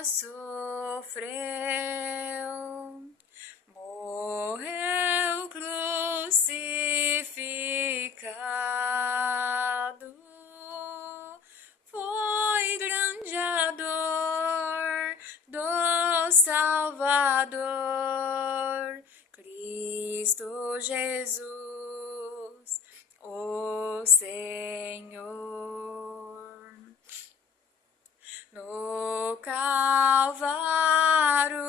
nós sofreu, morreu crucificado. Foi grande a dor do Salvador, Cristo Jesus, o Senhor. No Calvário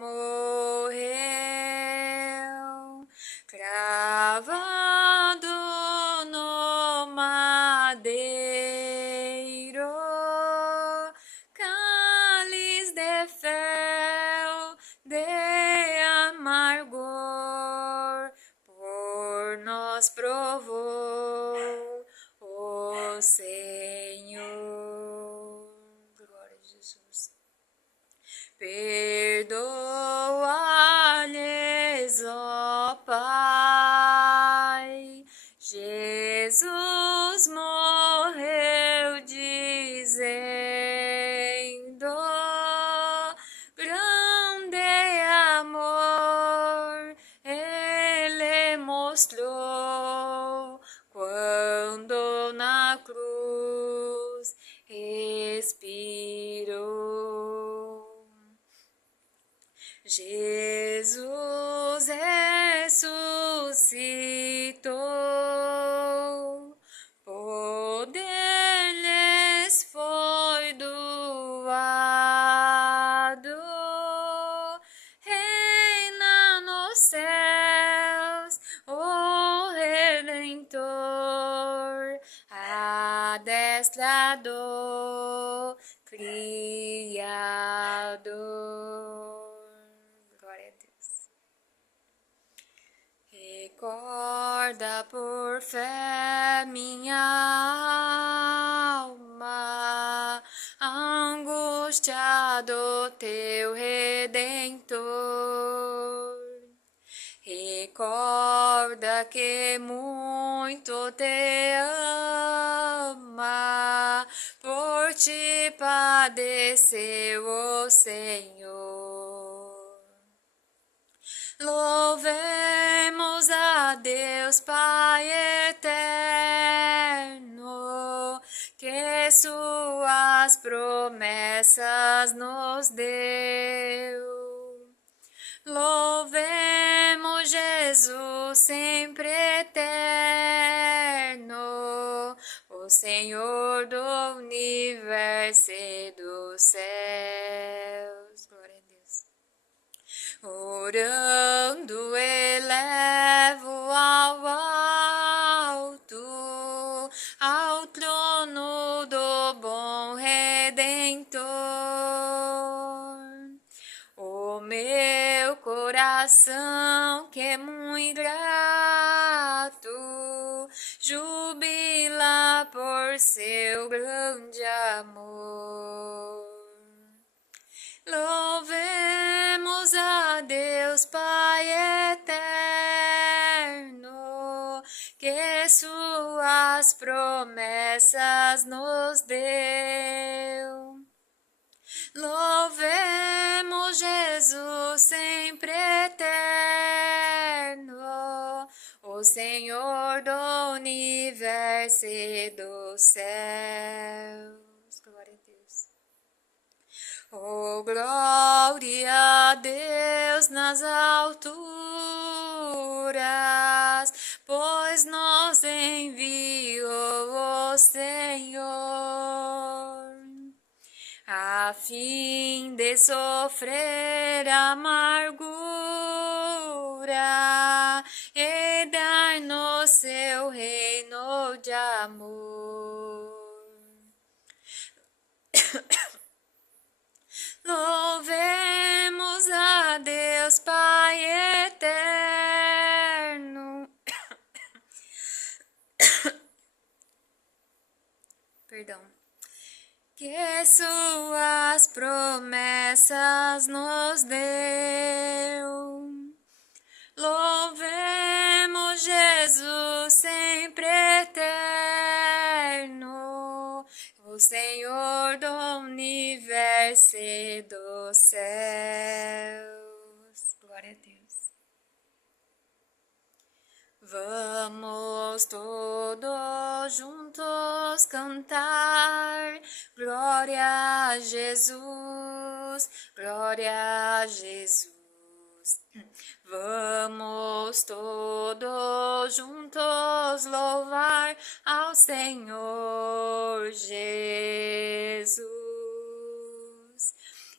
morreu, cravado no madeiro, cálice de fel, de amargor, por nós provou o Senhor. Jesus. Perdoa-lhes, ó Pai, Jesus morreu dizendo, grande amor Ele mostrou, quando na cruz expirou. Jesus ressuscitou, poder lhes foi doado, reina nos céus o Redentor, a destra do Criador. Glória a Deus. Recorda por fé minha alma, a angústia do teu Redentor. Recorda que muito te ama, por ti padeceu o Senhor. Louvemos a Deus Pai eterno, que suas promessas nos deu. Louvemos Jesus sempre eterno, o Senhor do universo e dos céus. Glória a Deus. Orando elevo ao alto, ao trono do bom Redentor. O meu coração, que é muito grato, jubila por seu grande amor. Louvemos a Deus Pai eterno, que suas promessas nos deu. Louvemos Jesus sempre eterno, o Senhor do universo e dos céus. Glória a Deus. Oh, glória a Deus nas alturas, pois nos enviou o Senhor, a fim de sofrer amargura e dar-nos seu reino de amor. Louvemos a Deus Pai eterno. Perdão. Que suas promessas nos deu. Louvemos Jesus sempre eterno, o Senhor do universo descer dos céus. Glória a Deus. Vamos todos juntos cantar, glória a Jesus, glória a Jesus. Vamos todos juntos louvar ao Senhor Jesus.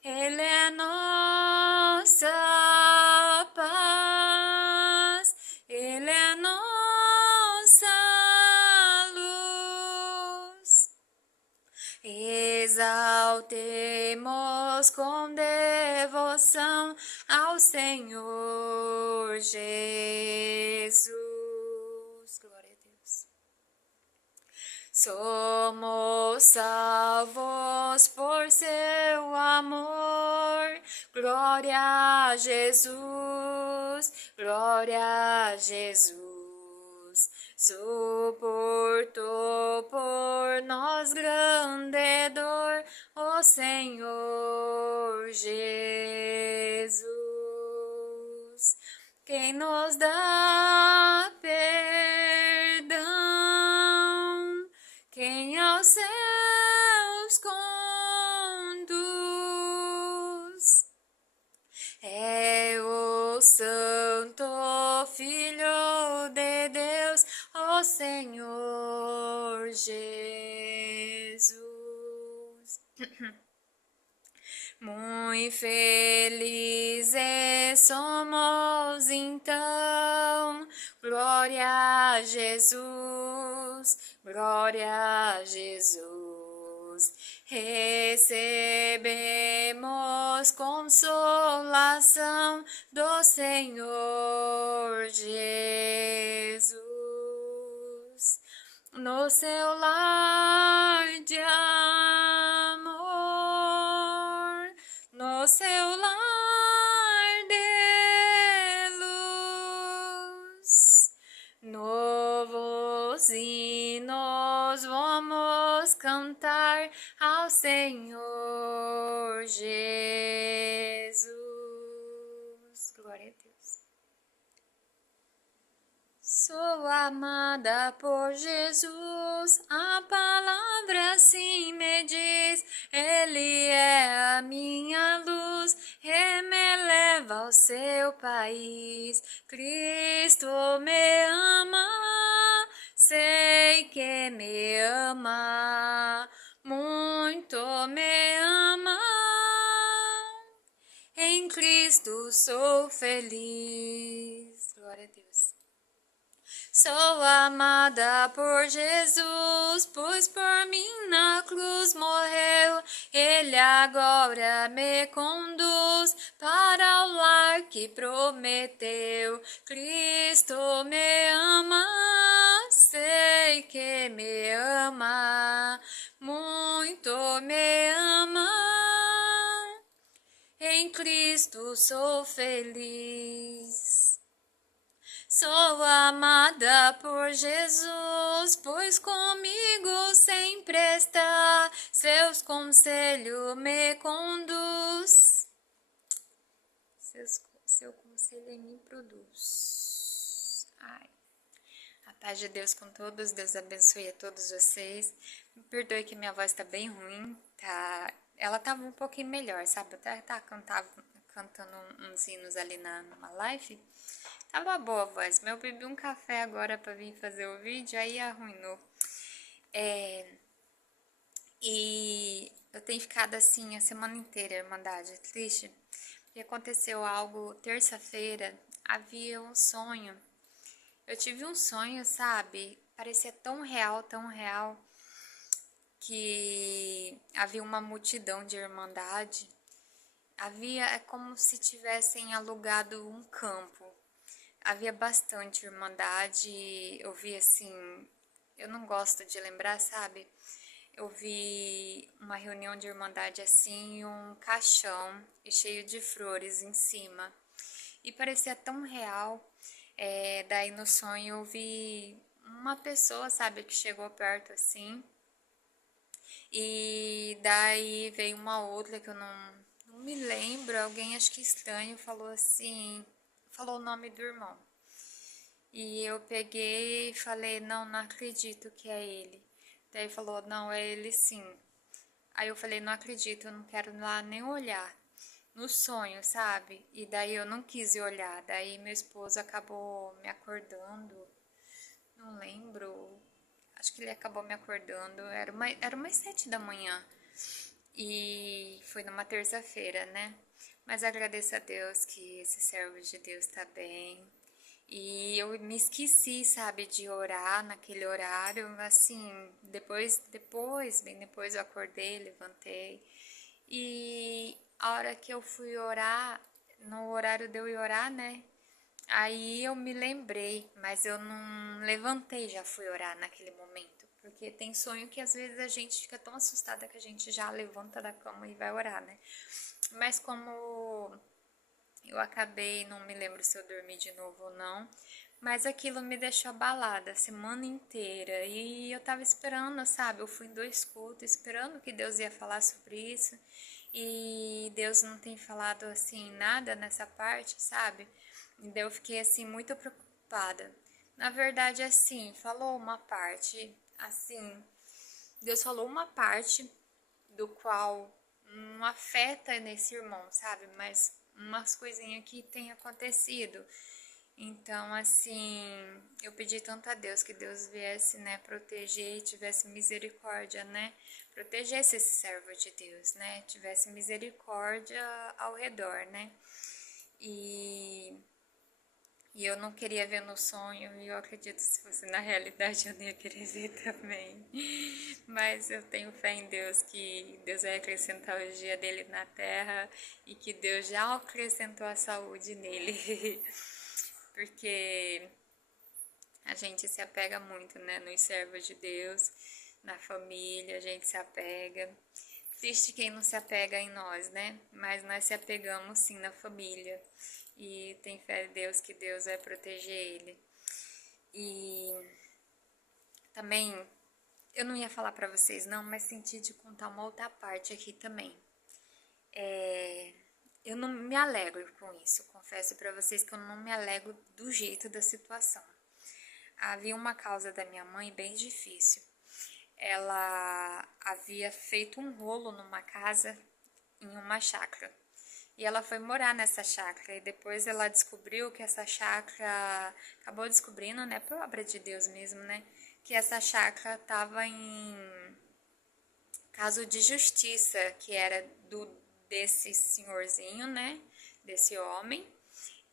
Ele é nossa paz, Ele é nossa luz. Exaltemos com devoção ao Senhor Jesus. Glória a Deus. Somos salvos por seu amor. Glória a Jesus, glória a Jesus. Suportou por nós grande dor o Senhor Jesus. Quem nos dá perdão, quem aos céus conduz, é o Santo Filho de Deus, o Senhor Jesus. Muito felizes somos então, glória a Jesus, glória a Jesus. Recebemos consolação do Senhor Jesus. No seu lar de amor, no seu lar de luz, novos hinos vamos cantar ao Senhor Jesus. Glória a Deus. Sou amada por Jesus, a palavra assim me diz. Ele é a minha luz e me leva ao seu país. Cristo me ama, sei que me ama, muito me ama. Em Cristo sou feliz. Glória a Deus. Sou amada por Jesus, pois por mim na cruz morreu. Ele agora me conduz para o lar que prometeu. Cristo me ama, sei que me ama, muito me ama. Em Cristo sou feliz. Sou amada por Jesus, pois comigo sempre está, seus conselhos me conduz, seu conselho me produz. Ai. A paz de Deus com todos, Deus abençoe a todos vocês. Me perdoe que minha voz tá bem ruim, tá? Ela tava um pouquinho melhor, sabe? Eu até cantando uns hinos ali numa live. Tava boa a voz, mas eu bebi um café agora pra vir fazer o vídeo, aí arruinou. E eu tenho ficado assim a semana inteira, Irmandade, triste. Porque aconteceu algo terça-feira, havia um sonho. Eu tive um sonho, sabe? Parecia tão real, que havia uma multidão de Irmandade. É como se tivessem alugado um campo. Havia bastante Irmandade, eu vi assim, eu não gosto de lembrar, sabe? Eu vi uma reunião de Irmandade assim, um caixão e cheio de flores em cima. E parecia tão real. Daí no sonho eu vi uma pessoa, sabe, que chegou perto assim. E daí veio uma outra que eu não me lembro, alguém acho que estranho falou assim, falou o nome do irmão. E eu peguei e falei, não, não acredito que é ele. Daí falou, não, é ele sim. Aí eu falei, não acredito, eu não quero lá nem olhar. No sonho, sabe? E daí eu não quis ir olhar. Daí meu esposo acabou me acordando. Não lembro. Acho que ele acabou me acordando. Era umas 7 da manhã. E foi numa terça-feira, né? Mas agradeço a Deus que esse servo de Deus tá bem. E eu me esqueci, sabe, de orar naquele horário, assim, bem depois eu acordei, levantei. E a hora que eu fui orar, no horário de eu ir orar, né? Aí eu me lembrei, mas eu não levantei, já fui orar naquele momento. Porque tem sonho que às vezes a gente fica tão assustada que a gente já levanta da cama e vai orar, né? Mas como eu acabei, não me lembro se eu dormi de novo ou não, mas aquilo me deixou abalada a semana inteira. E eu tava esperando, sabe? Eu fui em 2 cultos, esperando que Deus ia falar sobre isso. E Deus não tem falado assim nada nessa parte, sabe? E daí eu fiquei assim muito preocupada. Na verdade, assim, falou uma parte, assim, Deus falou uma parte do qual não afeta nesse irmão, sabe? Mas umas coisinhas que tem acontecido. Então, assim, eu pedi tanto a Deus que Deus viesse, né, proteger e tivesse misericórdia, né? Protegesse esse servo de Deus, né? Tivesse misericórdia ao redor, né? E e eu não queria ver no sonho, e eu acredito que se fosse na realidade eu não ia querer ver também. Mas eu tenho fé em Deus que Deus vai acrescentar o dia dele na terra e que Deus já acrescentou a saúde nele. Porque a gente se apega muito, né, nos servos de Deus, na família, a gente se apega. Triste quem não se apega em nós, né? Mas nós se apegamos sim na família. E tem fé em Deus que Deus vai proteger ele. E também, eu não ia falar pra vocês não, mas senti de contar uma outra parte aqui também. Eu não me alegro com isso, confesso pra vocês que eu não me alegro do jeito da situação. Havia uma causa da minha mãe bem difícil. Ela havia feito um rolo numa casa em uma chácara. E ela foi morar nessa chácara e depois ela descobriu que essa chácara, acabou descobrindo, né, por obra de Deus mesmo, né, que essa chácara estava em caso de justiça, que era desse senhorzinho, né, desse homem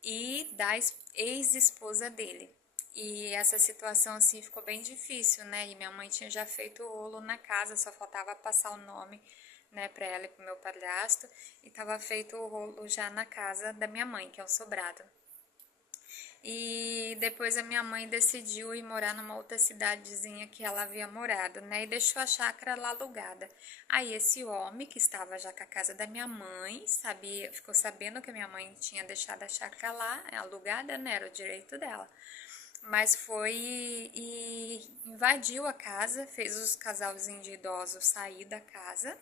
e da ex-esposa dele. E essa situação assim ficou bem difícil, né? E minha mãe tinha já feito o rolo na casa, só faltava passar o nome, né, para ela e pro meu padrasto, e tava feito o rolo já na casa da minha mãe, que é o sobrado. E depois a minha mãe decidiu ir morar numa outra cidadezinha que ela havia morado, né? E deixou a chácara lá alugada. Aí esse homem que estava já com a casa da minha mãe, sabia, ficou sabendo que a minha mãe tinha deixado a chácara lá, alugada, né? Era o direito dela. Mas foi e invadiu a casa, fez os casalzinhos de idosos sair da casa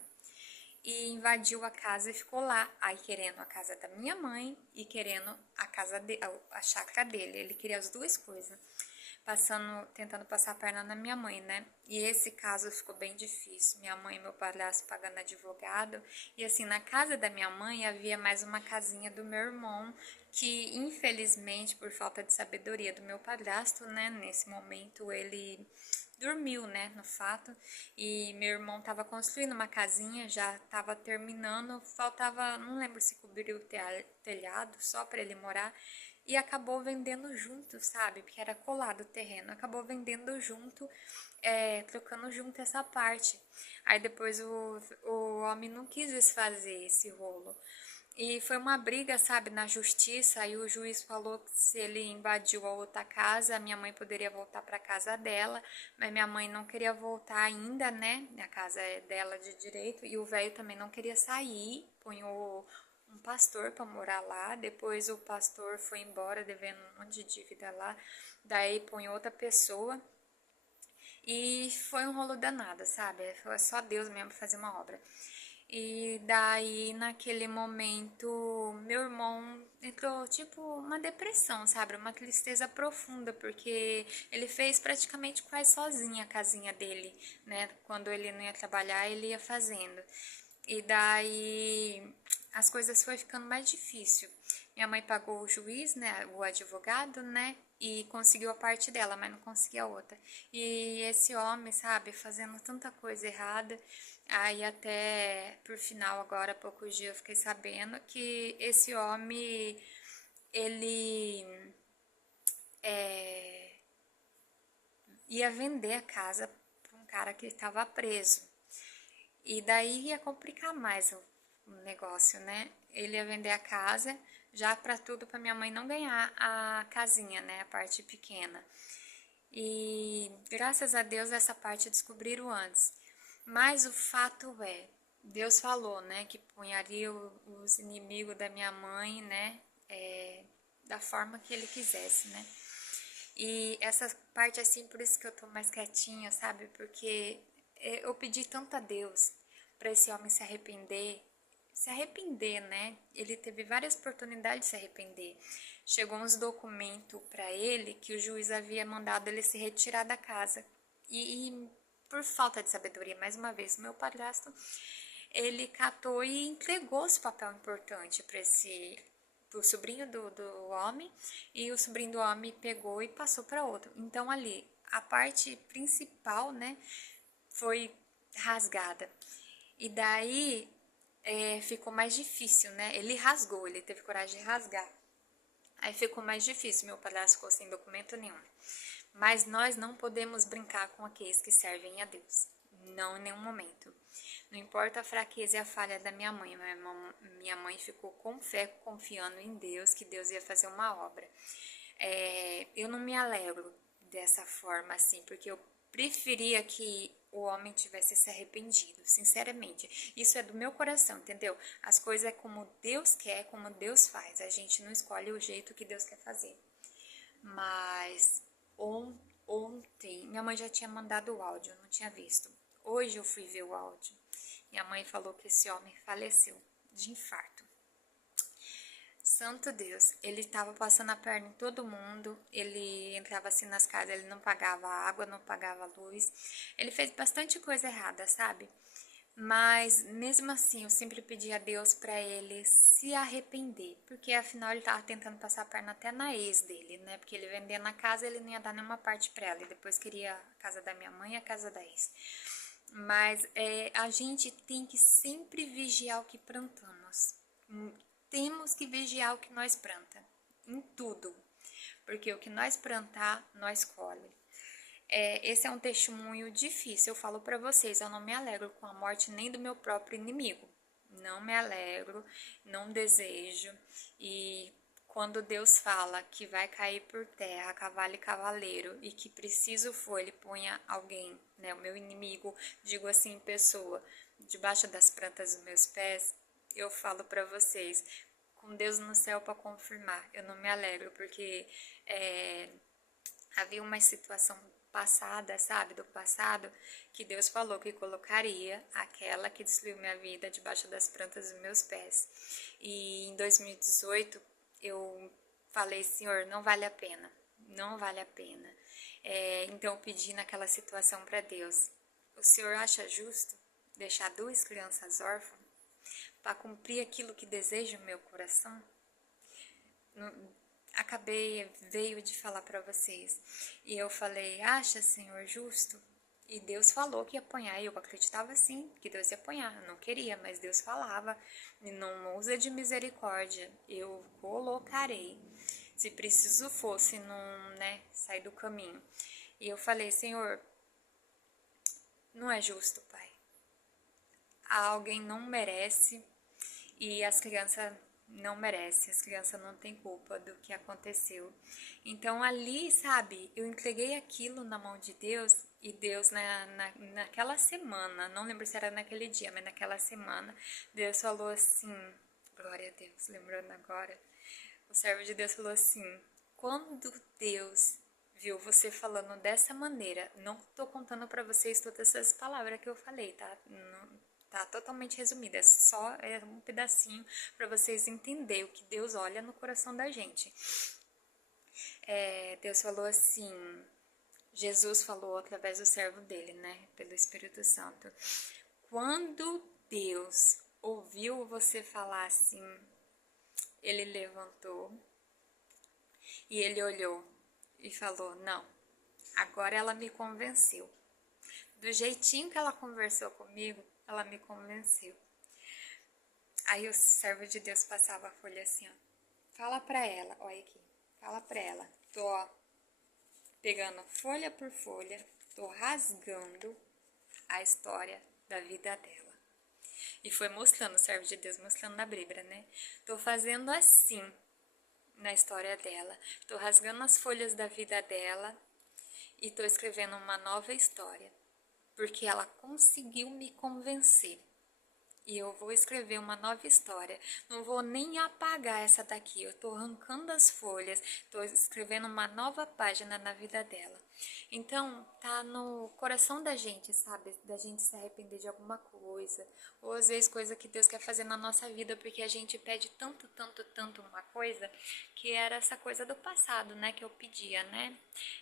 e invadiu a casa e ficou lá, aí querendo a casa da minha mãe e querendo a chácara dele. Ele queria as duas coisas, tentando passar a perna na minha mãe, né? E esse caso ficou bem difícil. Minha mãe e meu padrasto pagando advogado. E assim, na casa da minha mãe havia mais uma casinha do meu irmão, que infelizmente, por falta de sabedoria do meu padrasto, né, nesse momento ele dormiu, né, no fato, e meu irmão estava construindo uma casinha, já estava terminando, faltava, não lembro se cobriu o telhado só para ele morar, e acabou vendendo junto, sabe, porque era colado o terreno, acabou vendendo junto, trocando junto essa parte. Aí depois o homem não quis desfazer esse rolo. E foi uma briga, sabe, na justiça. Aí o juiz falou que se ele invadiu a outra casa, a minha mãe poderia voltar para casa dela, mas minha mãe não queria voltar ainda, né? A casa é dela de direito e o velho também não queria sair. Punhou um pastor para morar lá. Depois o pastor foi embora devendo um monte de dívida lá. Daí põe outra pessoa. E foi um rolo danado, sabe? Foi só Deus mesmo pra fazer uma obra. E daí, naquele momento, meu irmão entrou, tipo, uma depressão, sabe? Uma tristeza profunda, porque ele fez praticamente quase sozinho a casinha dele, né? Quando ele não ia trabalhar, ele ia fazendo. E daí, as coisas foi ficando mais difícil. Minha mãe pagou o juiz, né, o advogado, né, e conseguiu a parte dela, mas não conseguia a outra. E esse homem, sabe, fazendo tanta coisa errada. Aí até por final, agora há poucos dias, eu fiquei sabendo que esse homem, ele é, ia vender a casa para um cara que estava preso. E daí ia complicar mais o negócio, né? Ele ia vender a casa já para tudo para minha mãe não ganhar a casinha, né? A parte pequena. E graças a Deus essa parte descobriram antes. Mas o fato é, Deus falou, né, que punharia os inimigos da minha mãe, né, da forma que ele quisesse, né. E essa parte assim, por isso que eu tô mais quietinha, sabe? Porque eu pedi tanto a Deus para esse homem se arrepender, né? Ele teve várias oportunidades de se arrepender. Chegou uns documentos para ele que o juiz havia mandado ele se retirar da casa. E por falta de sabedoria, mais uma vez, o meu padrasto, ele catou e entregou esse papel importante para esse pro sobrinho do homem, e o sobrinho do homem pegou e passou para outro. Então ali a parte principal, né, foi rasgada. E daí ficou mais difícil, né? Ele rasgou, ele teve coragem de rasgar. Aí ficou mais difícil, meu padrasto ficou sem documento nenhum. Mas nós não podemos brincar com aqueles que servem a Deus. Não em nenhum momento. Não importa a fraqueza e a falha da minha mãe ficou com fé, confiando em Deus, que Deus ia fazer uma obra. Eu não me alegro dessa forma, assim, porque eu preferia que o homem tivesse se arrependido, sinceramente. Isso é do meu coração, entendeu? As coisas é como Deus quer, como Deus faz. A gente não escolhe o jeito que Deus quer fazer. Mas ontem, minha mãe já tinha mandado o áudio, eu não tinha visto. Hoje eu fui ver o áudio. Minha mãe falou que esse homem faleceu de infarto. Santo Deus, ele estava passando a perna em todo mundo, ele entrava assim nas casas, ele não pagava água, não pagava luz. Ele fez bastante coisa errada, sabe? Mas mesmo assim, eu sempre pedi a Deus para ele se arrepender, porque afinal ele tava tentando passar a perna até na ex dele, né? Porque ele vendendo a casa, ele não ia dar nenhuma parte para ela, e depois queria a casa da minha mãe e a casa da ex. Mas a gente tem que sempre vigiar o que plantamos. Temos que vigiar o que nós planta, em tudo, porque o que nós plantar, nós colhe. Esse é um testemunho difícil, eu falo para vocês, eu não me alegro com a morte nem do meu próprio inimigo. Não me alegro, não desejo. E quando Deus fala que vai cair por terra, cavalo e cavaleiro, e que preciso for, ele ponha alguém, né, o meu inimigo, digo assim, pessoa, debaixo das plantas dos meus pés, eu falo para vocês, com Deus no céu para confirmar, eu não me alegro, porque havia uma situação passada, sabe, do passado, que Deus falou que colocaria aquela que destruiu minha vida debaixo das plantas dos meus pés. E em 2018 eu falei, Senhor, não vale a pena, não vale a pena. Então eu pedi naquela situação para Deus, o Senhor acha justo deixar duas crianças órfãs para cumprir aquilo que deseja o meu coração? Acabei, veio de falar para vocês. E eu falei, acha, Senhor, justo? E Deus falou que ia apanhar, e eu acreditava sim que Deus ia apanhar. Eu não queria, mas Deus falava, e não usa de misericórdia, eu colocarei. Se preciso fosse, não, né, sair do caminho. E eu falei, Senhor, não é justo, Pai. Alguém não merece e as crianças não merecem, as crianças não têm culpa do que aconteceu. Então ali, sabe, eu entreguei aquilo na mão de Deus e Deus naquela semana, não lembro se era naquele dia, mas naquela semana, Deus falou assim, glória a Deus, lembrando agora, o servo de Deus falou assim, quando Deus viu você falando dessa maneira. Não tô contando pra vocês todas essas palavras que eu falei, tá? Não, tá totalmente resumida. Só é um pedacinho pra vocês entenderem o que Deus olha no coração da gente. Deus falou assim, Jesus falou através do servo dele, né? Pelo Espírito Santo. Quando Deus ouviu você falar assim, ele levantou e ele olhou e falou, não, agora ela me convenceu. Do jeitinho que ela conversou comigo, ela me convenceu. Aí o servo de Deus passava a folha assim, ó. Fala pra ela, olha aqui, fala pra ela. Tô, ó, pegando folha por folha, tô rasgando a história da vida dela. E foi mostrando, o servo de Deus mostrando na Bíblia, né? Tô fazendo assim na história dela. Tô rasgando as folhas da vida dela e tô escrevendo uma nova história. Porque ela conseguiu me convencer. E eu vou escrever uma nova história. Não vou nem apagar essa daqui. Eu tô arrancando as folhas, tô escrevendo uma nova página na vida dela. Então, tá no coração da gente, sabe? Da gente se arrepender de alguma coisa. Ou às vezes coisa que Deus quer fazer na nossa vida, porque a gente pede tanto, tanto, tanto uma coisa, que era essa coisa do passado, né? Que eu pedia, né?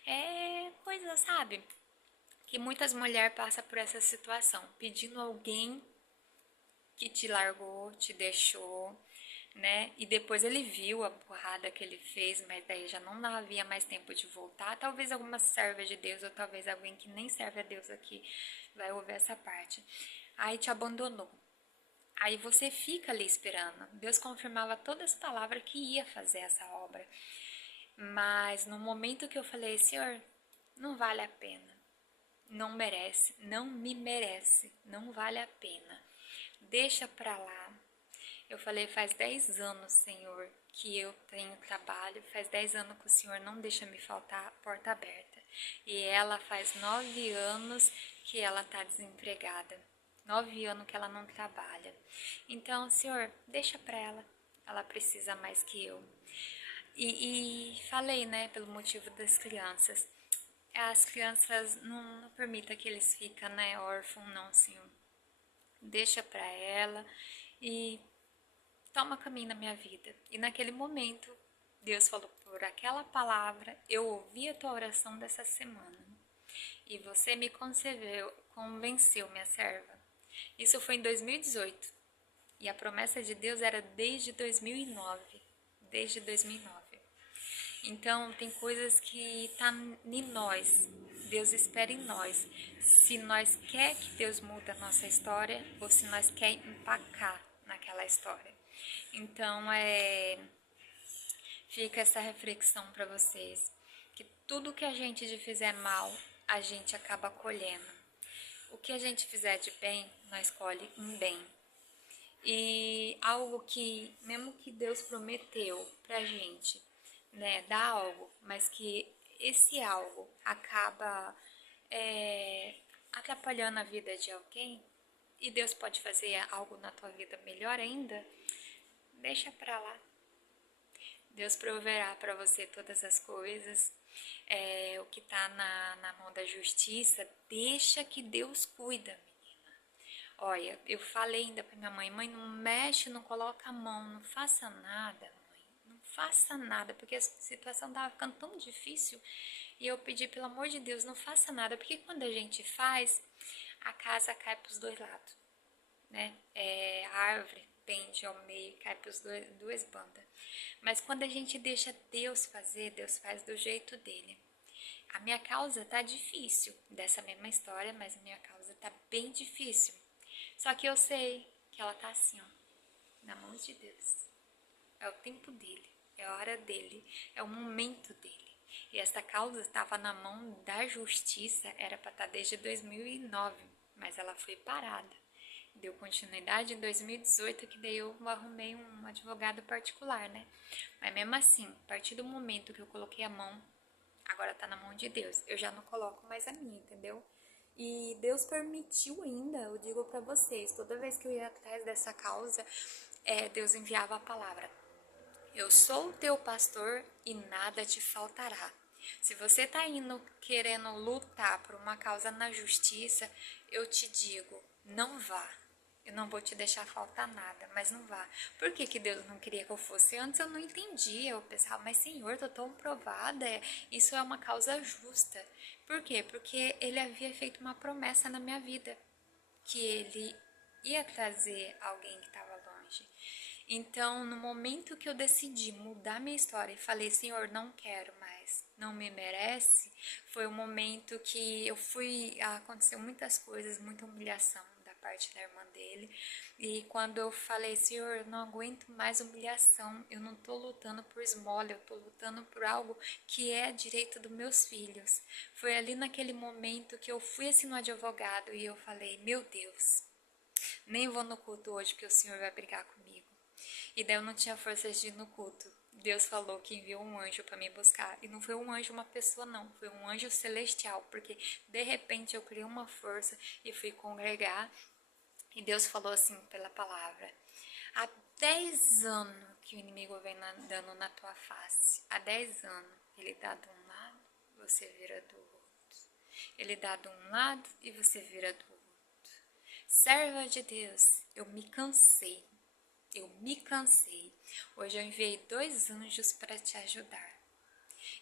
É coisa, sabe? Que muitas mulheres passam por essa situação, pedindo alguém que te largou, te deixou, né? E depois ele viu a porrada que ele fez, mas daí já não havia mais tempo de voltar. Talvez alguma serva de Deus, ou talvez alguém que nem serve a Deus aqui vai ouvir essa parte. Aí te abandonou. Aí você fica ali esperando. Deus confirmava todas as palavras que ia fazer essa obra. Mas no momento que eu falei, Senhor, não vale a pena. Não merece, não me merece, não vale a pena. Deixa pra lá. Eu falei, faz 10 anos, Senhor, que eu tenho trabalho, faz 10 anos que o Senhor não deixa me faltar a porta aberta. E ela faz 9 anos que ela tá desempregada. 9 anos que ela não trabalha. Então, Senhor, deixa pra ela precisa mais que eu. E falei, né, pelo motivo das crianças. As crianças não permita que eles fiquem, né, órfãos, não, Senhor. Deixa pra ela e toma caminho na minha vida. E naquele momento, Deus falou por aquela palavra, eu ouvi a tua oração dessa semana. E você me convenceu, minha serva. Isso foi em 2018. E a promessa de Deus era desde 2009. Desde 2009. Então, tem coisas que tá em nós. Deus espera em nós. Se nós quer que Deus mude a nossa história ou se nós quer empacar naquela história. Então, fica essa reflexão para vocês. Que tudo que a gente fizer mal, a gente acaba colhendo. O que a gente fizer de bem, nós colhe um bem. E algo que, mesmo que Deus prometeu pra gente, né, dar algo, mas que esse algo acaba atrapalhando a vida de alguém, e Deus pode fazer algo na tua vida melhor ainda, deixa pra lá. Deus proverá para você todas as coisas, o que tá na mão da justiça, deixa que Deus cuida, menina. Olha, eu falei ainda pra minha mãe, mãe, não mexe, não coloca a mão, não faça nada, mãe, não faça nada, porque a situação tava ficando tão difícil, e eu pedi, pelo amor de Deus, não faça nada, porque quando a gente faz, a casa cai pros dois lados, né? A árvore pende ao meio, cai para as duas bandas. Mas quando a gente deixa Deus fazer, Deus faz do jeito dele. A minha causa tá difícil, dessa mesma história, mas a minha causa tá bem difícil. Só que eu sei que ela tá assim, ó, na mão de Deus. É o tempo dele, é a hora dele, é o momento dele. E essa causa estava na mão da justiça, era para estar desde 2009, mas ela foi parada. Deu continuidade em 2018, que daí eu arrumei um advogado particular, né? Mas mesmo assim, a partir do momento que eu coloquei a mão, agora tá na mão de Deus. Eu já não coloco mais a minha, entendeu? E Deus permitiu ainda, eu digo pra vocês, toda vez que eu ia atrás dessa causa, Deus enviava a palavra. Eu sou o teu pastor e nada te faltará. Se você tá indo querendo lutar por uma causa na justiça, eu te digo, não vá. Eu não vou te deixar faltar nada, mas não vá. Por que que Deus não queria que eu fosse? Antes eu não entendia. Eu pensava, mas Senhor, tô tão provada. Isso é uma causa justa. Por quê? Porque Ele havia feito uma promessa na minha vida. Que Ele ia trazer alguém que estava longe. Então, no momento que eu decidi mudar minha história e falei, Senhor, não quero mais, não me merece, foi o momento que aconteceu muitas coisas, muita humilhação da parte da irmã dele. E quando eu falei, Senhor, eu não aguento mais humilhação, eu não tô lutando por esmola, eu tô lutando por algo que é direito dos meus filhos. Foi ali naquele momento que eu fui assim no advogado e eu falei, meu Deus, nem vou no culto hoje porque o Senhor vai brigar comigo. E daí eu não tinha forças de ir no culto. Deus falou que enviou um anjo para me buscar. E não foi um anjo, uma pessoa, não. Foi um anjo celestial. Porque de repente eu criei uma força e fui congregar. E Deus falou assim pela palavra: há 10 anos que o inimigo vem dando na tua face. Há 10 anos. Ele dá de um lado, você vira do outro. Ele dá de um lado e você vira do outro. Serva de Deus, eu me cansei. Eu me cansei. Hoje eu enviei 2 anjos para te ajudar.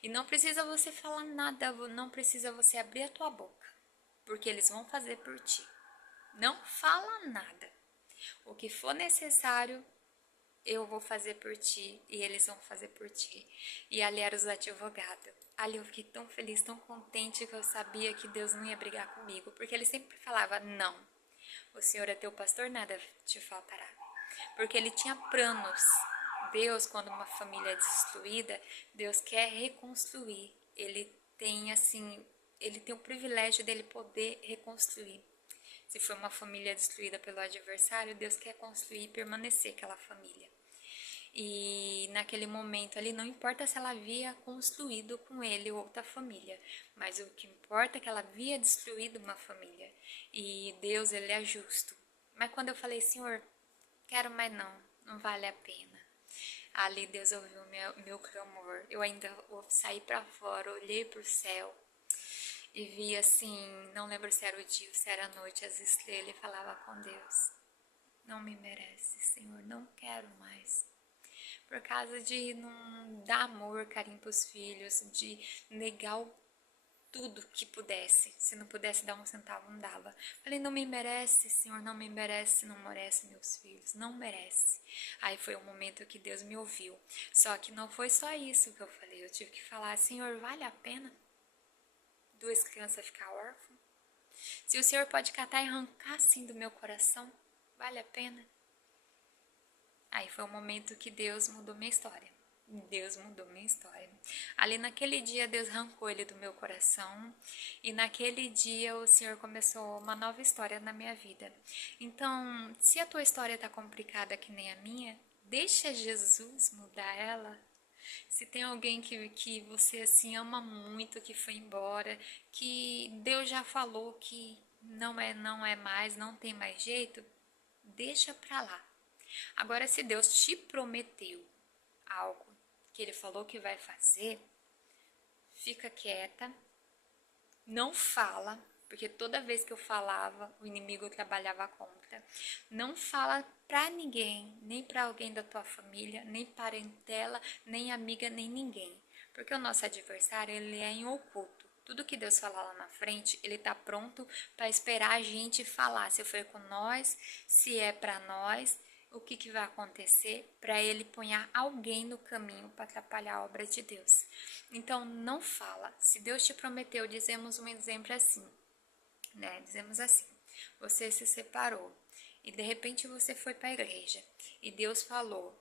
E não precisa você falar nada, não precisa você abrir a tua boca, porque eles vão fazer por ti. Não fala nada. O que for necessário, eu vou fazer por ti e eles vão fazer por ti. E ali eram os advogados. Ali eu fiquei tão feliz, tão contente que eu sabia que Deus não ia brigar comigo, porque ele sempre falava, não, o Senhor é teu pastor, nada te faltará. Porque ele tinha planos. Deus, quando uma família é destruída, Deus quer reconstruir. Ele tem o privilégio dele poder reconstruir. Se for uma família destruída pelo adversário, Deus quer construir e permanecer aquela família. E naquele momento ali, não importa se ela havia construído com ele outra família, mas o que importa é que ela havia destruído uma família. E Deus, ele é justo. Mas quando eu falei, Senhor, quero mais não, não vale a pena. Ali Deus ouviu meu clamor. Eu ainda saí para fora, olhei para o céu e vi assim, não lembro se era o dia ou se era a noite, as estrelas, e falava com Deus: não me merece, Senhor, não quero mais. Por causa de não dar amor, carinho para os filhos, de negar tudo que pudesse. Se não pudesse dar um centavo, não dava. Falei, não me merece, Senhor, não me merece, não merece meus filhos, não merece. Aí foi o momento que Deus me ouviu. Só que não foi só isso que eu falei. Eu tive que falar, Senhor, vale a pena 2 crianças ficar órfãs? Se o Senhor pode catar e arrancar assim do meu coração, vale a pena? Aí foi o momento que Deus mudou minha história. Deus mudou minha história. Ali naquele dia Deus arrancou ele do meu coração e naquele dia o Senhor começou uma nova história na minha vida. Então, se a tua história está complicada que nem a minha, deixa Jesus mudar ela. Se tem alguém que você assim ama muito, que foi embora, que Deus já falou que não é mais, não tem mais jeito, deixa pra lá. Agora, se Deus te prometeu algo que Ele falou que vai fazer, fica quieta, não fala, porque toda vez que eu falava, o inimigo trabalhava contra. Não fala pra ninguém, nem pra alguém da tua família, nem parentela, nem amiga, nem ninguém. Porque o nosso adversário, ele é em oculto. Tudo que Deus falar lá na frente, ele tá pronto para esperar a gente falar. Se foi com nós, se é para nós, o que vai acontecer para ele ponhar alguém no caminho para atrapalhar a obra de Deus. Então, não fala. Se Deus te prometeu, dizemos um exemplo assim, né? Dizemos assim, você se separou e de repente você foi para a igreja e Deus falou,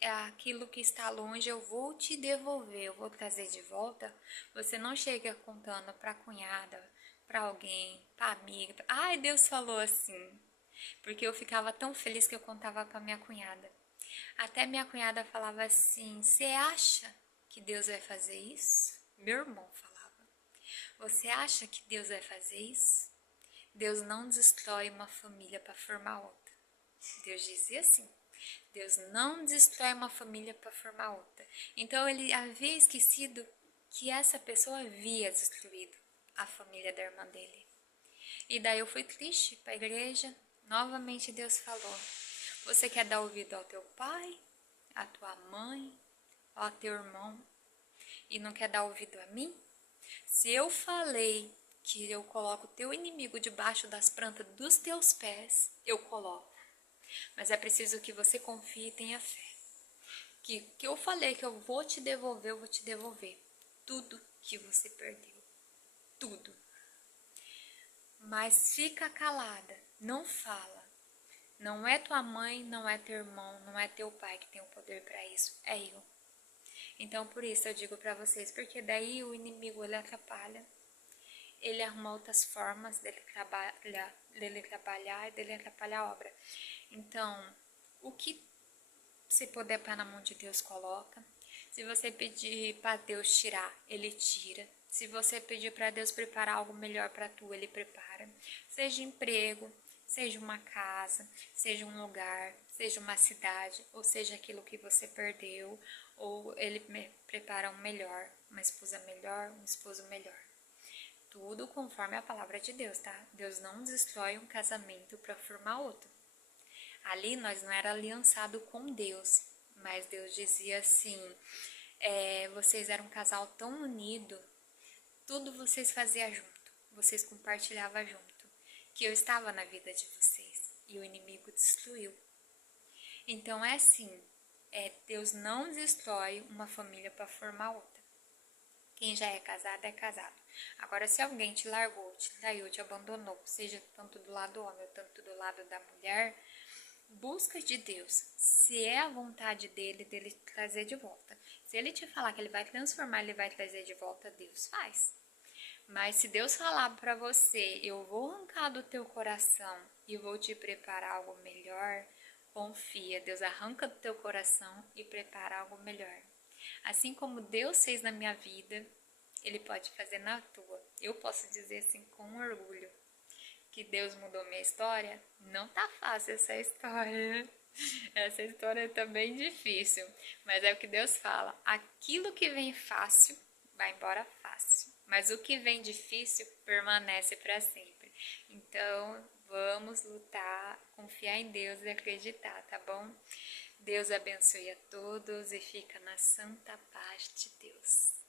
aquilo que está longe eu vou te devolver, eu vou trazer de volta. Você não chega contando para a cunhada, para alguém, para amiga, Deus falou assim. Porque eu ficava tão feliz que eu contava para minha cunhada. Até minha cunhada falava assim, você acha que Deus vai fazer isso? Meu irmão falava, você acha que Deus vai fazer isso? Deus não destrói uma família para formar outra. Deus dizia assim, Deus não destrói uma família para formar outra. Então ele havia esquecido que essa pessoa havia destruído a família da irmã dele. E daí eu fui triste para a igreja. Novamente Deus falou: você quer dar ouvido ao teu pai, à tua mãe, ao teu irmão, e não quer dar ouvido a mim? Se eu falei que eu coloco o teu inimigo debaixo das plantas dos teus pés, eu coloco. Mas é preciso que você confie e tenha fé. Que eu falei que eu vou te devolver, eu vou te devolver. Tudo que você perdeu. Tudo. Mas fica calada, não fala. Não é tua mãe, não é teu irmão, não é teu pai que tem o poder para isso, é eu. Então por isso eu digo para vocês, porque daí o inimigo ele atrapalha, ele arruma outras formas dele trabalhar e dele atrapalhar a obra. Então, o que se puder pôr na mão de Deus, coloca. Se você pedir para Deus tirar, Ele tira. Se você pedir para Deus preparar algo melhor para tu, Ele prepara. Seja emprego, seja uma casa, seja um lugar, seja uma cidade, ou seja aquilo que você perdeu, ou Ele prepara um melhor, uma esposa melhor, um esposo melhor. Tudo conforme a palavra de Deus, tá? Deus não destrói um casamento para formar outro. Ali nós não era aliançado com Deus, mas Deus dizia assim, vocês eram um casal tão unido, tudo vocês faziam junto, vocês compartilhavam junto, que eu estava na vida de vocês e o inimigo destruiu. Então é assim, Deus não destrói uma família para formar outra. Quem já é casado, é casado. Agora, se alguém te largou, te traiu, te abandonou, seja tanto do lado do homem ou tanto do lado da mulher, busca de Deus. Se é a vontade dele trazer de volta. Se ele te falar que ele vai transformar, ele vai trazer de volta, Deus faz. Mas se Deus falar para você, eu vou arrancar do teu coração e vou te preparar algo melhor, confia. Deus arranca do teu coração e prepara algo melhor. Assim como Deus fez na minha vida, Ele pode fazer na tua. Eu posso dizer assim com orgulho que Deus mudou minha história. Não tá fácil essa história. Essa história tá bem difícil. Mas é o que Deus fala. Aquilo que vem fácil, vai embora fácil. Mas o que vem difícil, permanece para sempre. Então, vamos lutar, confiar em Deus e acreditar, tá bom? Deus abençoe a todos e fica na santa paz de Deus.